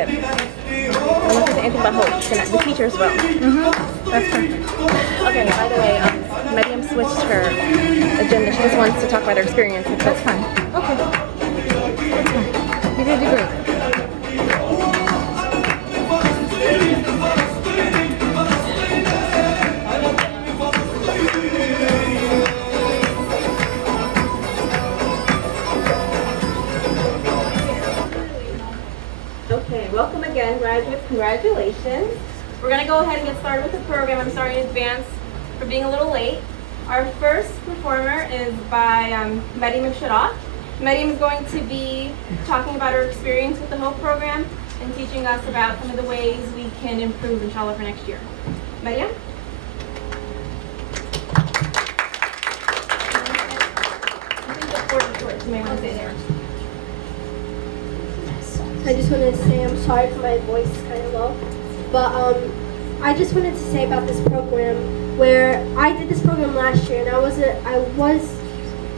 it. I don't know if there's anything about hope. The teacher as well. That's perfect. Okay, by the way, Medium switched her agenda. She just wants to talk about her experience. That's fine. Okay. That's fine. You're going to do great. Okay, welcome again, graduates. Congratulations. We're going to go ahead and get started with the program. I'm sorry in advance for being a little late. Our first performer is by Medium Shara. Medium is going to be talking about her experience with the HOPE program and teaching us about some of the ways we can improve, inshallah, for next year. Medium? I just wanted to say I'm sorry for my voice is kind of low, but I just wanted to say about this program where I did this program last year and I was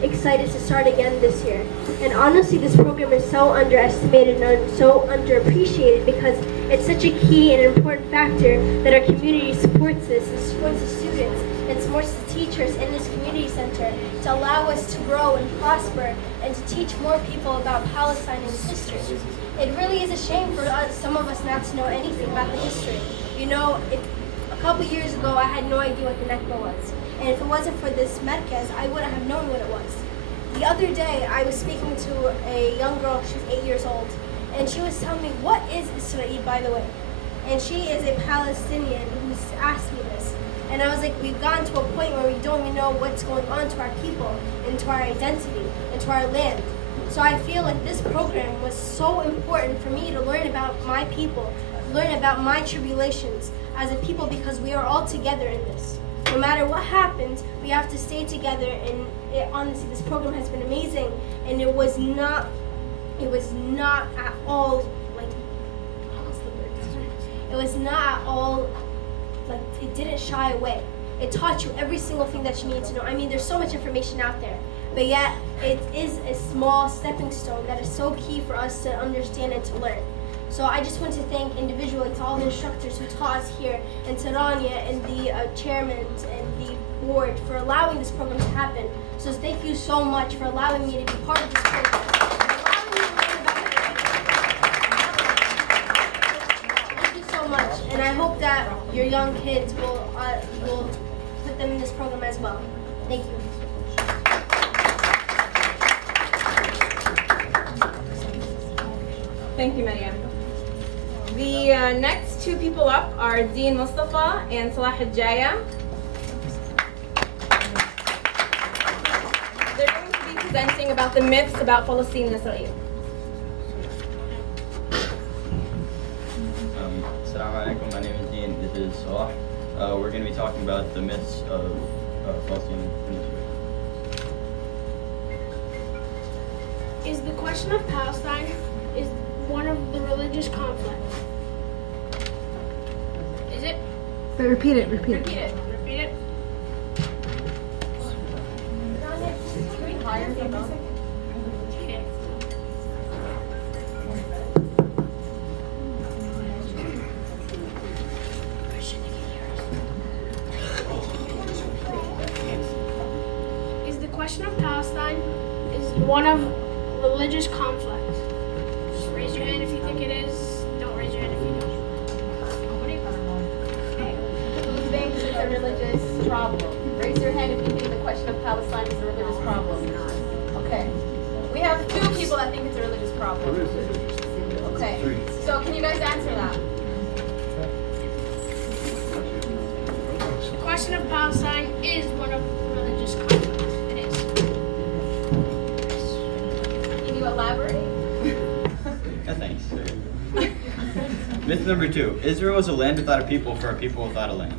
excited to start again this year. And honestly, this program is so underestimated and so underappreciated because it's such a key and important factor that our community supports this. It supports the students and supports the teachers in this community center to allow us to grow and prosper and to teach more people about Palestine and its history. It really is a shame for some of us not to know anything about the history. You know, a couple years ago I had no idea what the Nakba was. And if it wasn't for this Merkez, I wouldn't have known what it was. The other day, I was speaking to a young girl, she was 8 years old, and she was telling me, what is Israel, by the way? And she is a Palestinian who's asked me this. And I was like, we've gotten to a point where we don't even know what's going on to our people, and to our identity, and to our land. So I feel like this program was so important for me to learn about my people, learn about my tribulations as a people, because we are all together in this. No matter what happens, we have to stay together, and honestly, this program has been amazing, and it was not at all like, it was not at all like, it didn't shy away. It taught you every single thing that you need to know. I mean, there's so much information out there, but yet it is a small stepping stone that is so key for us to understand and to learn. So I just want to thank individually to all the instructors who taught us here, and to Rania and the chairman and the board for allowing this program to happen. So thank you so much for allowing me to be part of this program. Thank you so much, and I hope that your young kids will put them in this program as well. Thank you. Thank you, Mariam. The next two people up are Dean Mustafa and Salah Jaya. They're going to be presenting about the myths about Palestine and Israel. Assalamu alaikum, my name is Dean, this is Salah. We're going to be talking about the myths of Palestine and Israel. Is the question of Palestine is one of the religious conflict? Is it? But repeat it. Repeat it. Is the question of Palestine is one of religious conflict? Just raise your hand if you think it is. Don't raise your hand if you don't. Who thinks it's a religious problem? Raise your hand if you think the question of Palestine is a religious problem. Okay. We have 2 people that think it's a religious problem. Okay. So can you guys answer that? The question of Palestine is one of religious conflict. It is. Can you elaborate? Thanks. Myth number 2. Israel is a land without a people for a people without a land.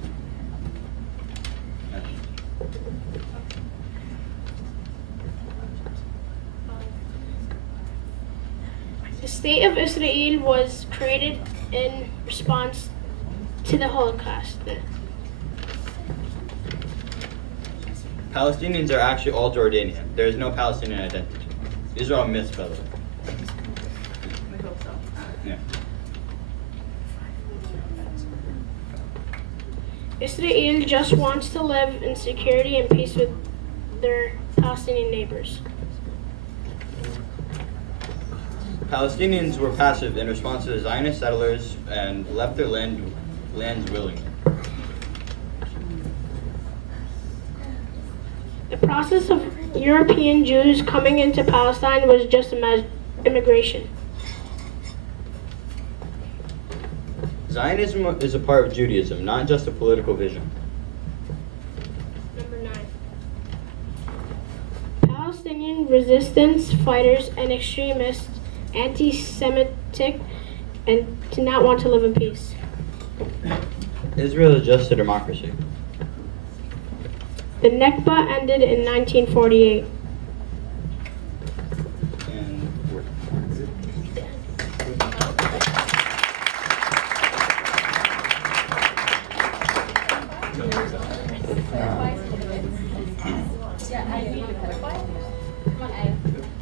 The state of Israel was created in response to the Holocaust. Palestinians are actually all Jordanian. There is no Palestinian identity. These are all myths, by the way. We hope so. Yeah. Israel just wants to live in security and peace with their Palestinian neighbors. Palestinians were passive in response to the Zionist settlers and left their lands willingly. The process of European Jews coming into Palestine was just immigration. Zionism is a part of Judaism, not just a political vision. Number 9. Palestinian resistance fighters and extremists, anti-Semitic, and do not want to live in peace. Israel is just a democracy. The Nakba ended in 1948.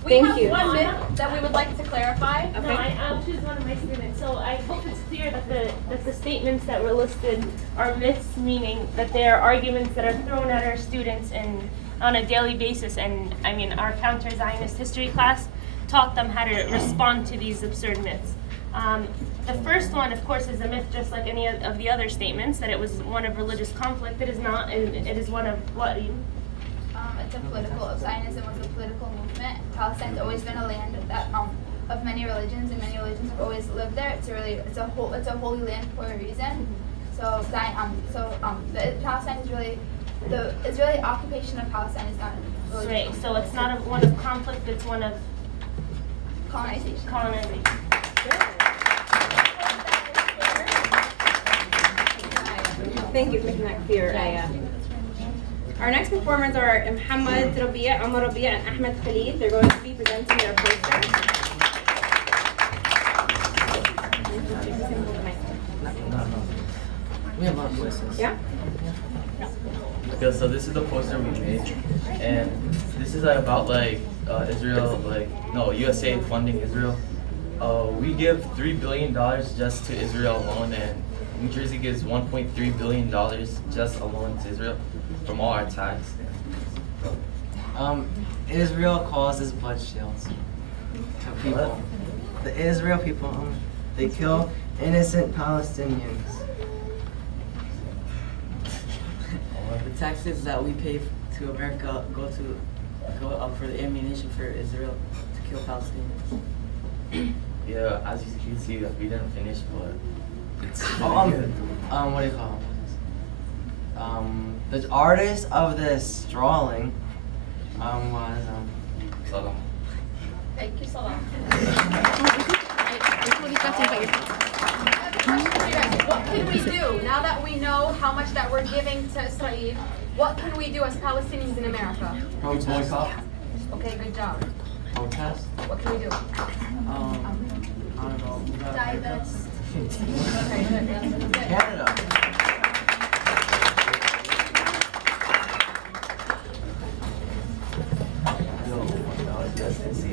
Thank you. One myth that we would like to clarify. Okay. No, I'll choose one of my students. So I hope it's clear that the statements that were listed are myths, meaning that they are arguments that are thrown at our students on a daily basis. And I mean, our counter-Zionist history class taught them how to respond to these absurd myths. The first one, of course, is a myth just like any of the other statements, that it was one of religious conflict. It is not. It is one of what? It's a political, Zionism was a political movement. Palestine's always been a land that of many religions, and many religions have always lived there. It's a holy land for a reason. So Palestine is really the Israeli occupation of Palestine is not a religious Right. So it's not one of conflict. It's one of colonization. colonization. Thank you for making that clear, Aya. Our next performers are Muhammad Rabia, Omar Rabia, and Ahmed Khalid. They're going to be presenting their poster. We have a lot of voices. Yeah? Okay, so this is the poster we made, and this is about Israel, USA funding Israel. We give $3 billion just to Israel alone, and New Jersey gives $1.3 billion just alone to Israel from all our tax. Israel causes bloodshed to people. The Israel people, they kill innocent Palestinians. The taxes that we pay to America go up for the ammunition for Israel to kill Palestinians. Yeah, as you can see, we didn't finish, but it's what do you call it? The artist of this drawing was Salam. Thank you, Salam. What can we do now that we know how much that we're giving to Israel? What can we do as Palestinians in America? boycott. Okay, good job. Protest. What can we do? I don't know. Divest. Okay, good. Canada.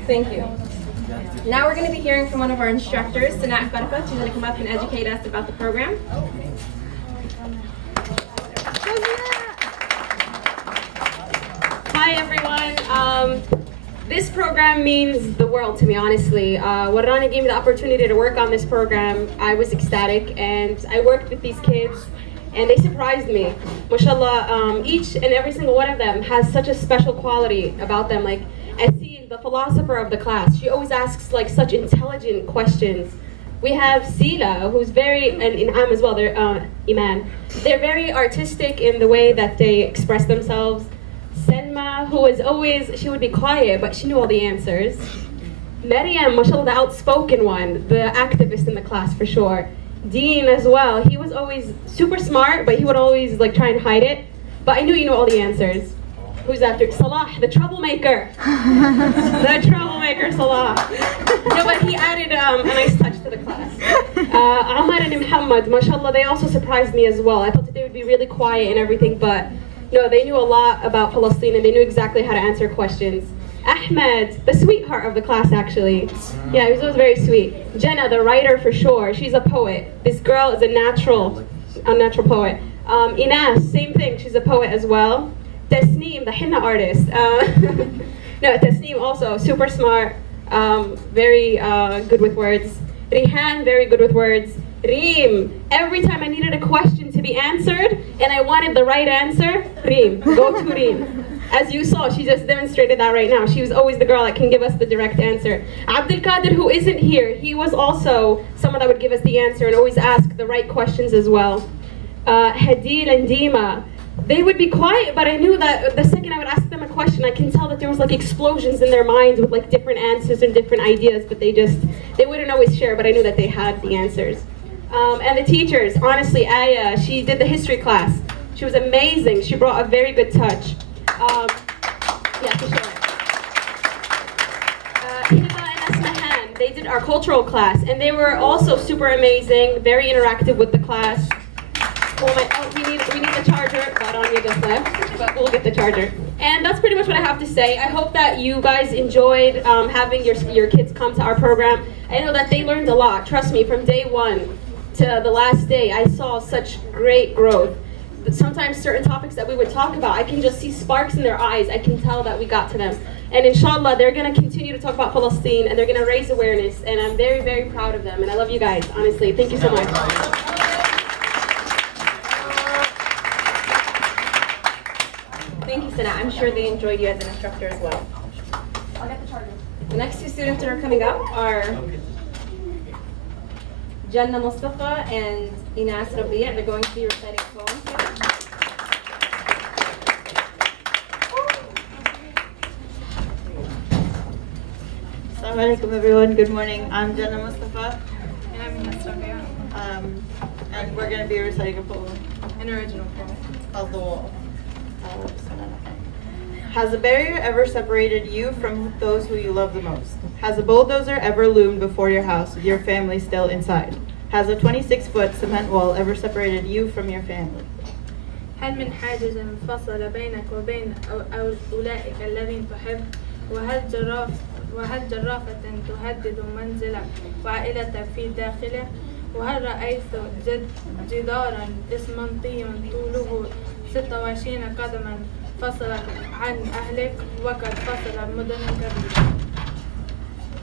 Thank you. Now we're going to be hearing from one of our instructors, Sanat Farfat. She's going to come up and educate us about the program. Hi everyone. This program means the world to me, honestly. When Rana gave me the opportunity to work on this program, I was ecstatic, and I worked with these kids, and they surprised me. MashaAllah, each and every single one of them has such a special quality about them. Like Asil, the philosopher of the class, she always asks like such intelligent questions. We have Sila, who's very, and Inam as well, they're Iman. They're very artistic in the way that they express themselves. Selma, who was always, she would be quiet, but she knew all the answers. Maryam, mashallah, the outspoken one, the activist in the class for sure. Dean as well, he was always super smart, but he would always like try and hide it. But I knew you know all the answers. Who's after? Salah, the troublemaker. The troublemaker, Salah. No, but he added a nice touch to the class. Omar and Muhammad, mashallah, they also surprised me as well. I thought that they would be really quiet and everything, but no, they knew a lot about Palestine and they knew exactly how to answer questions. Ahmed, the sweetheart of the class actually. Yeah, he was always very sweet. Jenna, the writer for sure. She's a poet. This girl is a natural poet. Inas, same thing, she's a poet as well. Tasneem, the henna artist. No, Tasneem also, super smart, very good with words. Rihan, very good with words. Reem, every time I needed a question to be answered and I wanted the right answer, Reem, go to Reem. As you saw, she just demonstrated that right now. She was always the girl that can give us the direct answer. Abdul Qadir, who isn't here, he was also someone that would give us the answer and always ask the right questions as well. Hadil and Dima, they would be quiet, but I knew that the second I would ask them a question, I can tell that there was like explosions in their minds with like different answers and different ideas, but they wouldn't always share, but I knew that they had the answers. And the teachers, honestly, Aya, she did the history class. She was amazing. She brought a very good touch. Yeah, for sure. Hiba and Asmahan, they did our cultural class, and they were also super amazing, very interactive with the class. We need the charger, but Anya just left, but we'll get the charger. And that's pretty much what I have to say. I hope that you guys enjoyed having your kids come to our program. I know that they learned a lot. Trust me, from day one to the last day, I saw such great growth. Sometimes certain topics that we would talk about, I can just see sparks in their eyes. I can tell that we got to them. And inshallah, they're going to continue to talk about Palestine, and they're going to raise awareness. And I'm very, very proud of them. And I love you guys, honestly. Thank you so much. Thank you, Sana. I'm sure they enjoyed you as an instructor as well. I'll get the charger. The next two students that are coming up are Jannah Mustafa and Inas Rabia. They're going to be reciting poems here. Assalamu alaikum everyone, good morning. I'm Jannah Mustafa. And I'm Inas Rabia. And we're going to be reciting a poem. An original poem. Of the wall. Has a barrier ever separated you from those who you love the most? Has a bulldozer ever loomed before your house with your family still inside? Has a 26-foot cement wall ever separated you from your family? هل من حاجز فصل بينك وبين أولئك الذين تحب وهل جرافة تهدد منزلك وعائلتك في داخله وهل رأيت جدارا إسمنطي طوله 26 قدما فصلك عن أهلك وقد فصل مدن كبيرة.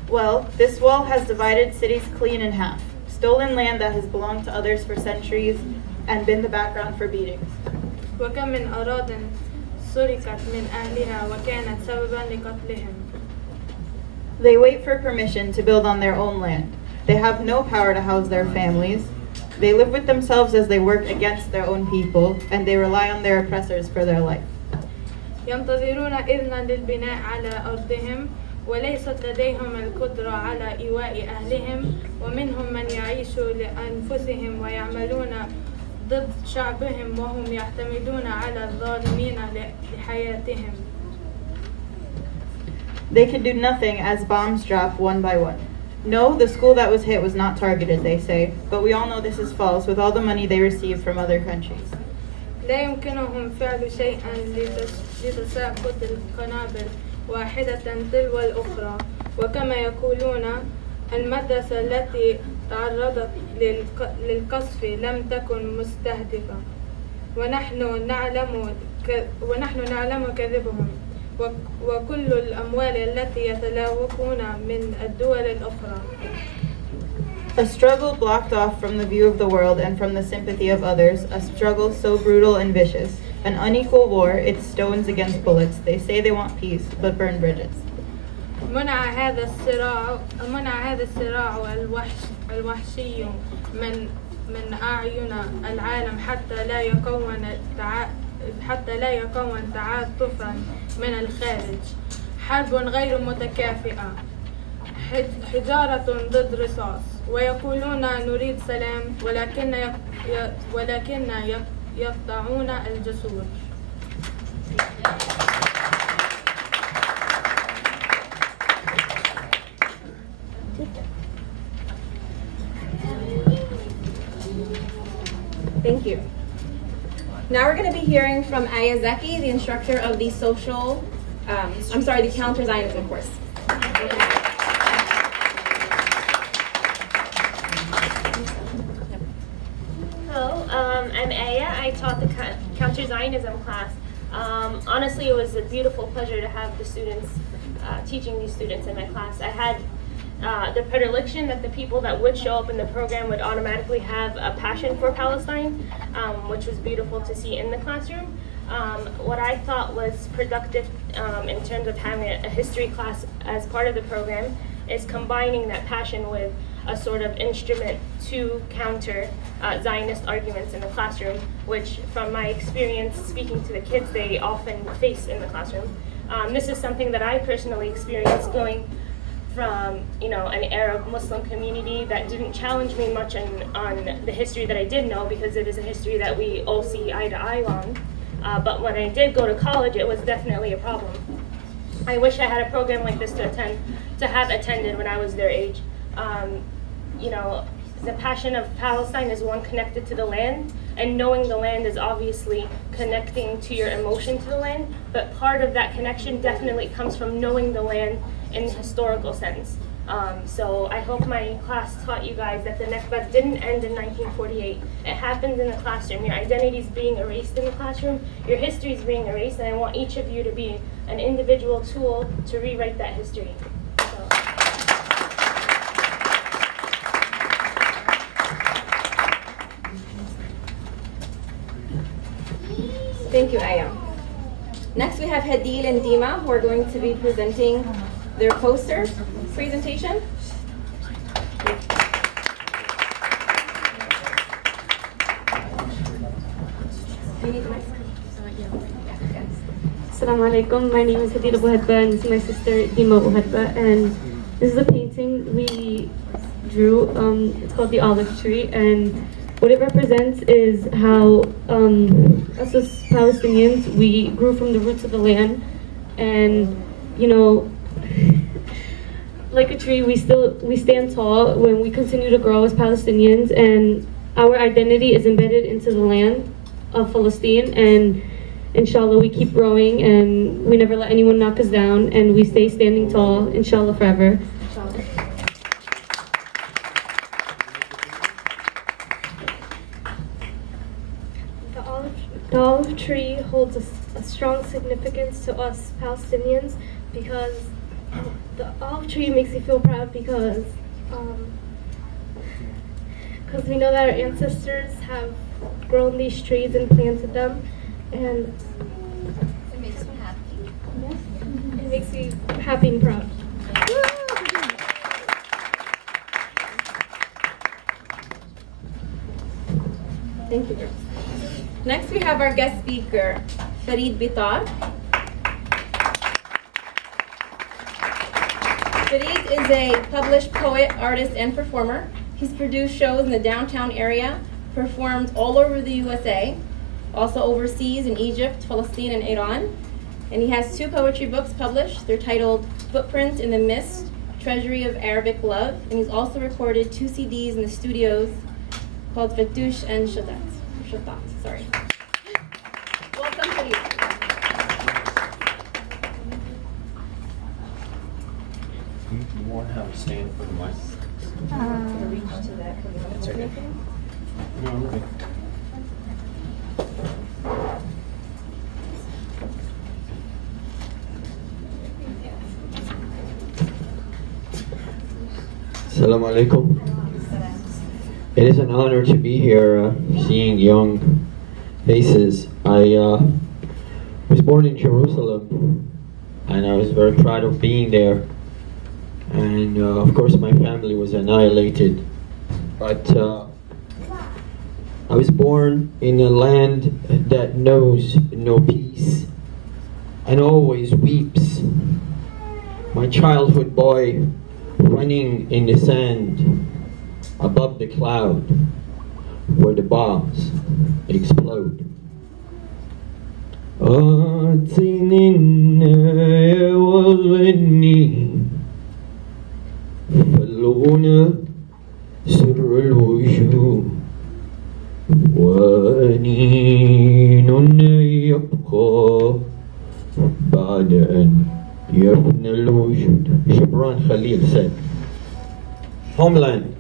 Well, this wall has divided cities clean in half, stolen land that has belonged to others for centuries, and been the background for beatings. وكم من أراضٍ سرقت من أهلها وكانت سببا لقتلهم. They wait for permission to build on their own land. They have no power to house their families. They live with themselves as they work against their own people, and they rely on their oppressors for their life. ينتظرون إذنا للبناء على أرضهم وليست لديهم القدرة على إيواء أهلهم ومنهم من يعيش لأنفسهم ويعملون ضد شعبهم وهم يعتمدون على الظالمين لحياتهم. They can do nothing as bombs drop one by one. No, the school that was hit was not targeted, they say, but we all know this is false with all the money they receive from other countries. لا يمكنهم فعل شيئا لتساقط القنابل واحدة تلو الأخرى وكما يقولون المدرسة التي تعرضت للقصف لم تكن مستهدفة ونحن نعلم كذبهم وكل الأموال التي يتلاوكون من الدول الأخرى. A struggle blocked off from the view of the world and from the sympathy of others, a struggle so brutal and vicious, an unequal war, it's stones against bullets. They say they want peace, but burn bridges. منع هذا الصراع الوحشي من أعين العالم حتى لا يكون تعاطفا من الخارج. حرب غير متكافئة، حجارة ضد رصاص، ويقولون نريد سلام ولكن يقطعون الجسور. Thank you. Now we're going to be hearing from Aya Zeki, the instructor of the the Counter Zionism course. Hello, I'm Aya. I taught the counter-Zionism class. Honestly, it was a beautiful pleasure to have the students, teaching these students in my class. I had the predilection that the people that would show up in the program would automatically have a passion for Palestine, which was beautiful to see in the classroom. What I thought was productive in terms of having a history class as part of the program is combining that passion with a sort of instrument to counter Zionist arguments in the classroom, which from my experience speaking to the kids, they often face in the classroom. This is something that I personally experienced going from, you know, an Arab Muslim community that didn't challenge me much on the history that I did know, because it is a history that we all see eye to eye on. But when I did go to college, it was definitely a problem. I wish I had a program like this to have attended when I was their age. You know, the passion of Palestine is one connected to the land, and knowing the land is obviously connecting to your emotion to the land, but part of that connection definitely comes from knowing the land in the historical sense. So I hope my class taught you guys that the Nakba didn't end in 1948. It happened in the classroom. Your identity is being erased in the classroom. Your history is being erased, and I want each of you to be an individual tool to rewrite that history. Thank you, Aya. Next, we have Hadil and Dima, who are going to be presenting their poster presentation. Assalamu alaikum. My name is Hadil Abu Hadba, and this is my sister Dima Abu Hadba, and this is a painting we drew. It's called The Olive Tree, and what it represents is how us as Palestinians, we grew from the roots of the land, and you know, like a tree, we stand tall when we continue to grow as Palestinians, and our identity is embedded into the land of Palestine, and inshallah we keep growing, and we never let anyone knock us down, and we stay standing tall, inshallah, forever. Inshallah. The olive tree holds a strong significance to us Palestinians, because the olive tree makes me feel proud, because we know that our ancestors have grown these trees and planted them, and It makes me happy. yes, it makes me happy and proud. Thank you, girls. Next, we have our guest speaker, Farid Bitar. Farid is a published poet, artist, and performer. He's produced shows in the downtown area, performed all over the USA, also overseas in Egypt, Palestine, and Iran. And he has 2 poetry books published. They're titled Footprints in the Mist, Treasury of Arabic Love. And he's also recorded 2 CDs in the studios called Fatouche and Shatat. Sorry. Welcome, Farid. You want to have a stand for the mic? Reach to that. It's okay. No, I'm okay. Assalamu alaikum. It is an honor to be here seeing young faces. I was born in Jerusalem, and I was very proud of being there. And of course my family was annihilated. But I was born in a land that knows no peace and always weeps. My childhood boy running in the sand above the cloud where the bombs explode. فالغنى سر الوجود وأنين يبقى بعد أن يفنى الوجود. Gibran Khalil said, "Homeland,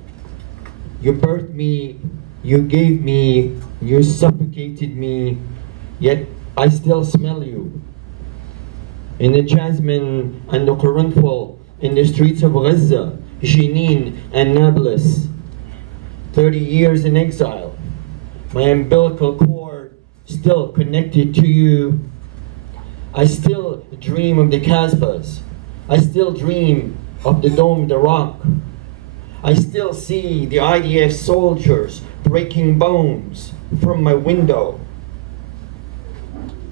you birthed me, you gave me You suffocated me, yet I still smell you. In the jasmine and the Qur'anful, in the streets of Gaza, Jenin and Nablus, 30 years in exile, my umbilical cord still connected to you. I still dream of the Kasbahs. I still dream of the Dome de Rock. I still see the IDF soldiers breaking bones from my window.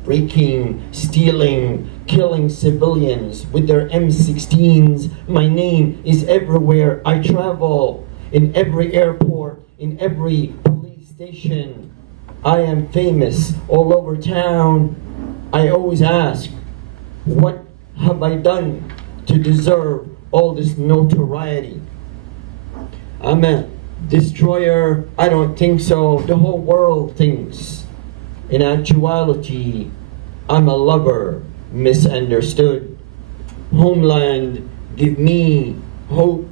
Breaking, stealing, killing civilians with their M16s. My name is everywhere I travel, in every airport, in every police station. I am famous all over town. I always ask, what have I done to deserve all this notoriety? I'm a destroyer? I don't think so. The whole world thinks. In actuality, I'm a lover, misunderstood. Homeland, give me hope.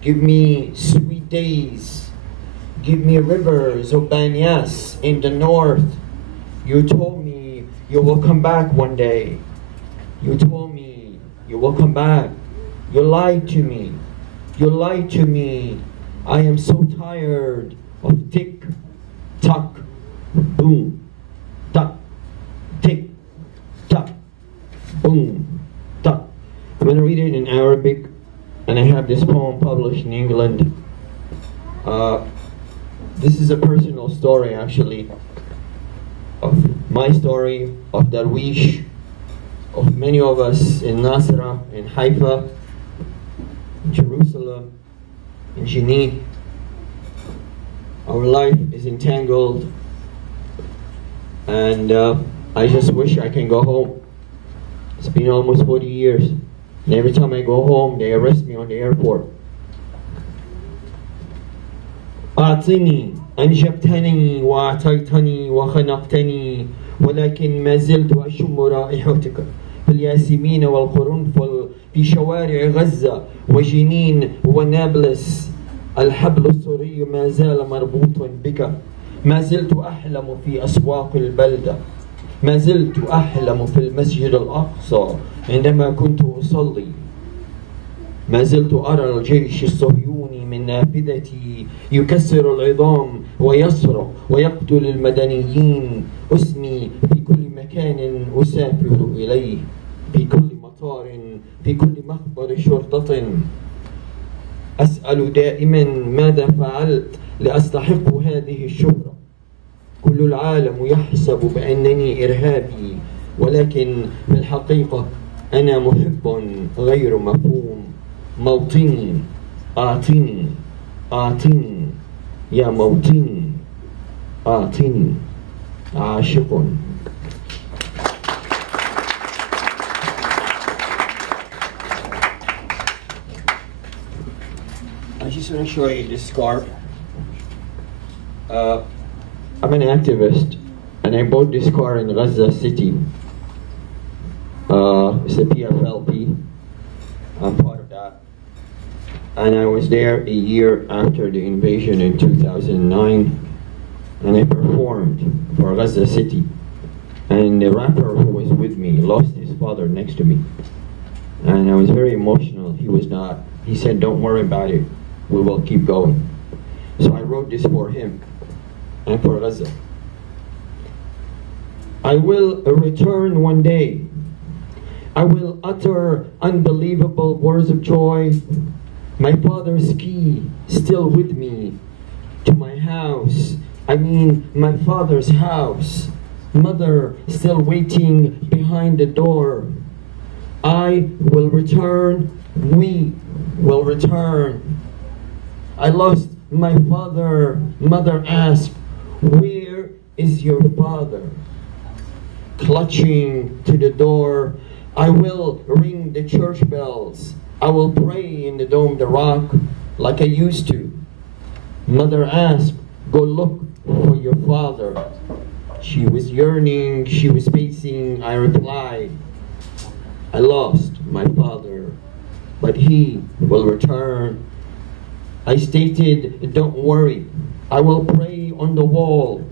Give me sweet days. Give me rivers of Banyas in the north. You told me you will come back one day. You told me you will come back. You lied to me. You lied to me. I am so tired of tick, tock, boom, tock, tick, tock, boom, tock. I'm going to read it in Arabic, and I have this poem published in England. This is a personal story, actually, of my story, of Darwish, of many of us in Nasra, in Haifa, in Jerusalem, in Jenin. Our life is entangled, and I just wish I can go home. It's been almost 40 years, and every time I go home, they arrest me on the airport. أعطني أنجبتني وأعطيتني وخنقتني ولكن ما زلت أشم رائحتك في الياسمين والقرنفل في شوارع غزة وجنين ونابلس. الحبل السري ما زال مربوطا بك. ما زلت أحلم في أسواق البلدة. ما زلت أحلم في المسجد الأقصى عندما كنت أصلي. ما زلت أرى الجيش الصهيوني من نافذتي يكسر العظام ويصرخ ويقتل المدنيين. اسمي في كل مكان أسافر إليه، في كل مطار، في كل مخبر شرطة. أسأل دائما ماذا فعلت لأستحق هذه الشهرة. كل العالم يحسب بأنني إرهابي، ولكن في الحقيقة أنا محب غير مفهوم. موطني أعطني، أعطني يا موطني، أعطني عاشق. I just want to show you this scarf. I'm an activist, and I bought this car in Gaza City. It's a PFLP. I'm part of that. And I was there a year after the invasion in 2009, and I performed for Gaza City. And the rapper who was with me lost his father next to me. And I was very emotional. He was not. He said, "Don't worry about it. We will keep going." So I wrote this for him and for Gaza. I will return one day. I will utter unbelievable words of joy. My father's key still with me to my house. I mean, my father's house. Mother still waiting behind the door. I will return. We will return. I lost my father. Mother asked, "Where is your father?" Clutching to the door, I will ring the church bells. I will pray in the Dome de Rock like I used to. Mother asked, "Go look for your father." She was yearning, she was pacing. I replied, "I lost my father, but he will return." I stated, "Don't worry, I will pray on the wall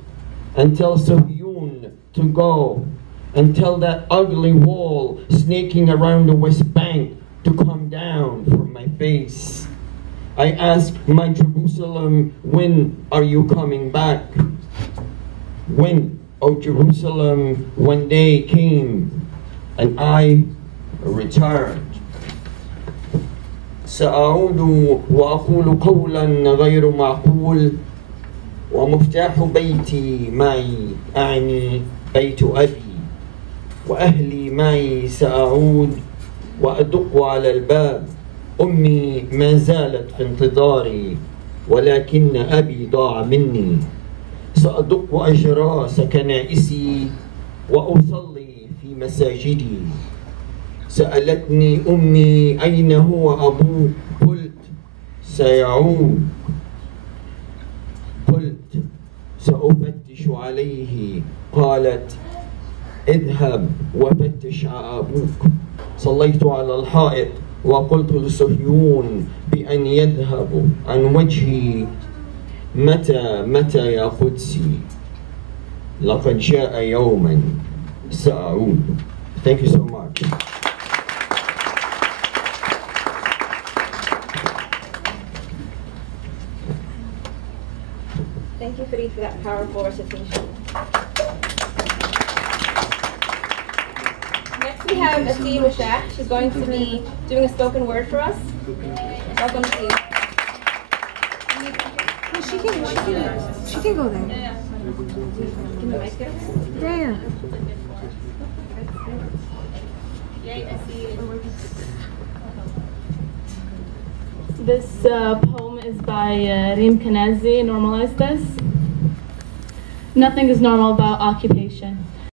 and tell Sohyun to go, and tell that ugly wall snaking around the West Bank to come down from my face. I ask my Jerusalem, when are you coming back? When, O Jerusalem, one day came, and I returned. سأعود وأقول قولا غير معقول ومفتاح بيتي معي أعني بيت أبي وأهلي معي سأعود وأدق على الباب أمي ما زالت في انتظاري ولكن أبي ضاع مني سأدق أجراس كنائسي وأصلي في مساجدي سألتني أمي أين هو أبوك قلت سيعود قلت سأفتش عليه قالت اذهب وفتش على أبوك صليت على الحائط وقلت لصهيون بأن يذهبوا عن وجهي متى يا قدسي لقد جاء يوما سأعود. Thank you so much. Thank you, Farid, for that powerful recitation. Next we have Asid Washak. She's going to be doing a spoken word for us. Welcome, Asid. She can go there. Can the mic get Yeah. This poem is by Reem Kanazi. Normalize this. Nothing is normal about occupation.